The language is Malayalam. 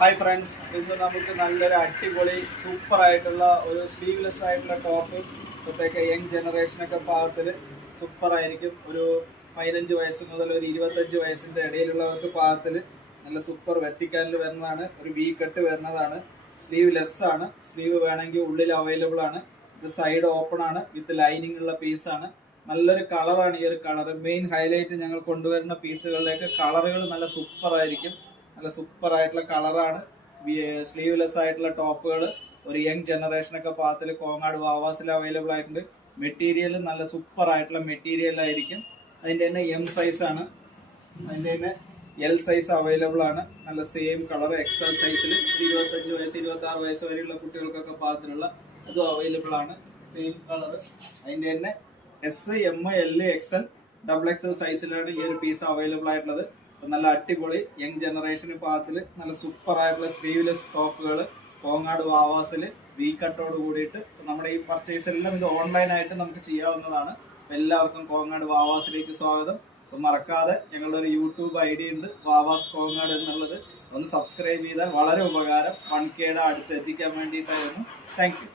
ഹായ് ഫ്രണ്ട്സ്, ഇന്ന് നമുക്ക് നല്ലൊരു അടിപൊളി സൂപ്പർ ആയിട്ടുള്ള ഒരു സ്ലീവ്ലെസ് ആയിട്ടുള്ള ടോപ്പ്. ഇപ്പോഴത്തേക്ക് യങ് ജനറേഷനൊക്കെ പാകത്തിൽ സൂപ്പർ ആയിരിക്കും. ഒരു 15 വയസ്സ് മുതൽ ഒരു 25 വയസ്സിൻ്റെ ഇടയിലുള്ളവർക്ക് പാകത്തിൽ നല്ല സൂപ്പർ വെർട്ടിക്കാലിൽ വരുന്നതാണ്. ഒരു വി കട്ട് വരുന്നതാണ്. സ്ലീവ് ലെസ് ആണ്. സ്ലീവ് വേണമെങ്കിൽ ഉള്ളിൽ അവൈലബിൾ ആണ്. ഇത് സൈഡ് ഓപ്പൺ ആണ്, വിത്ത് ലൈനിങ് ഉള്ള പീസാണ്. നല്ലൊരു കളറാണ്. ഈ ഒരു കളർ മെയിൻ ഹൈലൈറ്റ്. ഞങ്ങൾ കൊണ്ടുവരുന്ന പീസുകളിലേക്ക് കളറുകൾ നല്ല സൂപ്പർ ആയിരിക്കും. നല്ല സൂപ്പർ ആയിട്ടുള്ള കളറാണ്. സ്ലീവ്ലെസ് ആയിട്ടുള്ള ടോപ്പുകൾ ഒരു യങ് ജനറേഷനൊക്കെ പാകത്തിൽ കോങ്ങാട് വാവാസിൽ അവൈലബിൾ ആയിട്ടുണ്ട്. മെറ്റീരിയൽ നല്ല സൂപ്പർ ആയിട്ടുള്ള മെറ്റീരിയൽ ആയിരിക്കും. അതിൻ്റെ തന്നെ എം സൈസ് ആണ്. അതിൻ്റെ തന്നെ എൽ സൈസ് അവൈലബിൾ ആണ്. നല്ല സെയിം കളർ എക്സൽ സൈസിൽ 25 വയസ്സ് 26 വയസ്സ് വരെയുള്ള കുട്ടികൾക്കൊക്കെ പാകത്തിലുള്ള അതും അവൈലബിൾ ആണ്. Same colour. അതിൻ്റെ തന്നെ S, M, L, XL, double XL സൈസിലാണ് ഈ ഒരു പീസ് അവൈലബിൾ ആയിട്ടുള്ളത്. നല്ല അടിപൊളി യങ് ജനറേഷന് പാകത്തിൽ നല്ല സൂപ്പർ ആയിട്ടുള്ള സ്ലീവ്ലെസ് ടോപ്പുകൾ കോങ്ങാട് വാവാസിൽ വി കട്ടോട് കൂടിയിട്ട് നമ്മുടെ ഈ പർച്ചേസ് എല്ലാം ഇത് ഓൺലൈനായിട്ട് നമുക്ക് ചെയ്യാവുന്നതാണ്. എല്ലാവർക്കും കോങ്ങാട് വാവാസിലേക്ക് സ്വാഗതം. അപ്പം മറക്കാതെ ഞങ്ങളുടെ ഒരു യൂട്യൂബ് ID ഉണ്ട്, വാവാസ് കോങ്ങാട് എന്നുള്ളത്. ഒന്ന് സബ്സ്ക്രൈബ് ചെയ്താൽ വളരെ ഉപകാരം. 1K അടുത്ത് എത്തിക്കാൻ വേണ്ടിയിട്ടായിരുന്നു. Thank you.